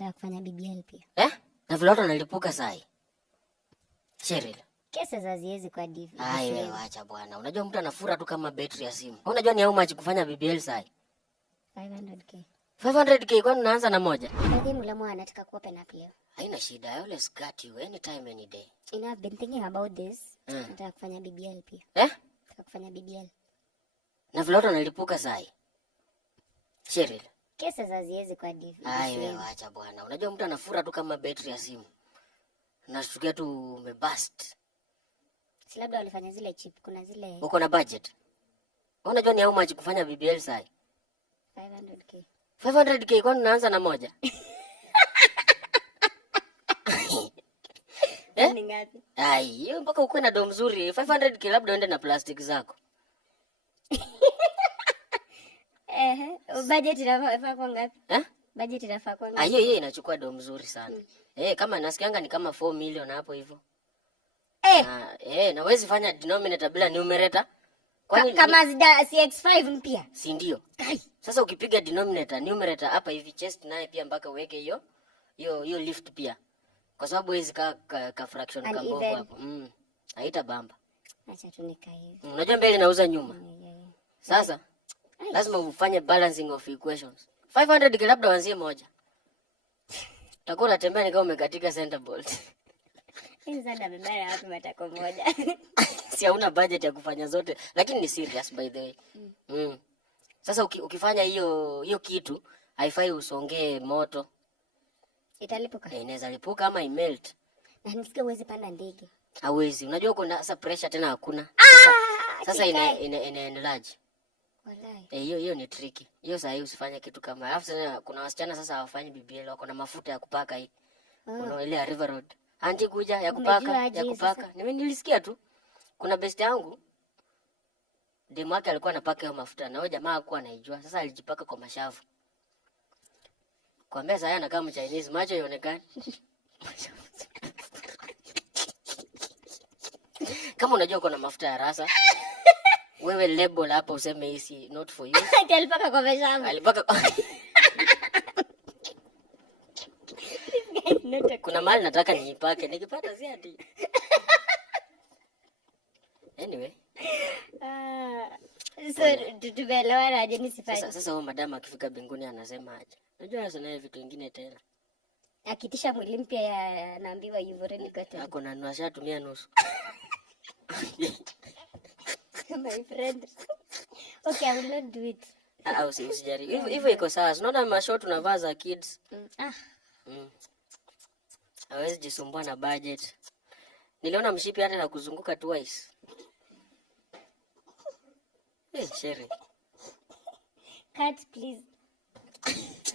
Nataka kufanya BBL pia. Na vile watu wanalipuka sai. Cheryl. Kesa haziwezi kwa divi. Ai wewe acha bwana. Unajua mtu anafura tu kama battery ya simu. Unajua ni how much kufanya BBL sai? 500k. 500k kwani unaanza na moja? Baadhi mlamu anataka kuwa pen up leo. Haina shida. I always got you anytime any day. You know, I've been thinking about this. Nataka kufanya BBL pia. Nataka kufanya BBL. Na vile watu wanalipuka sai. Cheryl. Kesa haziwezi kwa divi. Ai wewe acha bwana. Unajua mtu anafura tu kama battery ya simu. Nashtukia tu umebust. Si labda walifanya zile chip, kuna zile. Uko na budget? Unajua ni how much kufanya BBL sai? 500k. 500k kwani unaanza na moja? Ni ngapi? Ai, hiyo mpaka ukue na dom mzuri. 500k labda uende na plastic zako. Budget inafaa kwa ngapi? Budget inafaa kwa ngapi? Hiyo inachukua dom mzuri sana. Kama nasikianga ni kama 4 million hapo hivyo. Na huwezi fanya denominator bila numerator. Kwani kama zida CX5 mpya? Si ndio? Sasa ukipiga denominator, numerator hapa hivi chest naye pia mpaka uweke hiyo lift pia. Kwa sababu hizi ka fraction kambovu hapo. Haita bamba. Acha tunika hivi. Unajua mbele nauza nyuma. Sasa lazima ufanye balancing of equations. 500 labda wanzie moja. Utakuwa unatembea ni kama umekatika center bolt. Hizi zada mbaya hapo matako moja. Si hauna budget ya kufanya zote, lakini ni serious by the way. Sasa ukifanya hiyo kitu, haifai usongee moto. Italipuka. Inaweza lipuka ama imelt. Na nisikia uwezi panda ndege. Hawezi. Unajua kuna sasa pressure tena hakuna. Sasa ina enlarge. Wallahi. Hiyo ni tricky. Hiyo sasa hiyo usifanye kitu kama. Alafu sasa kuna wasichana sasa hawafanyi BBL, wako na mafuta ya kupaka hii. Kuna ile ya River Road. Anti kuja ya kupaka. Nilisikia tu. Kuna best yangu. Demu wake alikuwa anapaka hiyo mafuta na huyo jamaa hakuwa anaijua. Sasa alijipaka kwa mashavu. Kwa meza yana kama Chinese, macho ionekane. Kama unajua uko na mafuta ya rasa, wewe label hapa useme hii not for you. Alipaka kwa mashavu. Alipaka kwa kuna mahali nataka niipake, nikipata si ati. Anyway. So tutuelewana aje nisifanye. Sasa huyo madam akifika mbinguni anasema aje? Unajua sana vitu vingine tena. Akitisha mwili mpya ya naambiwa you've already got it. Ako na nusu tumia nusu. My friend. Okay, I will not do it. Usijari. Hivyo iko sawa. Unaona mashort tunavaa za kids. Hawezi jisumbua na budget. Niliona mshipi hata na kuzunguka twice. Sherry. Cut please. Cut.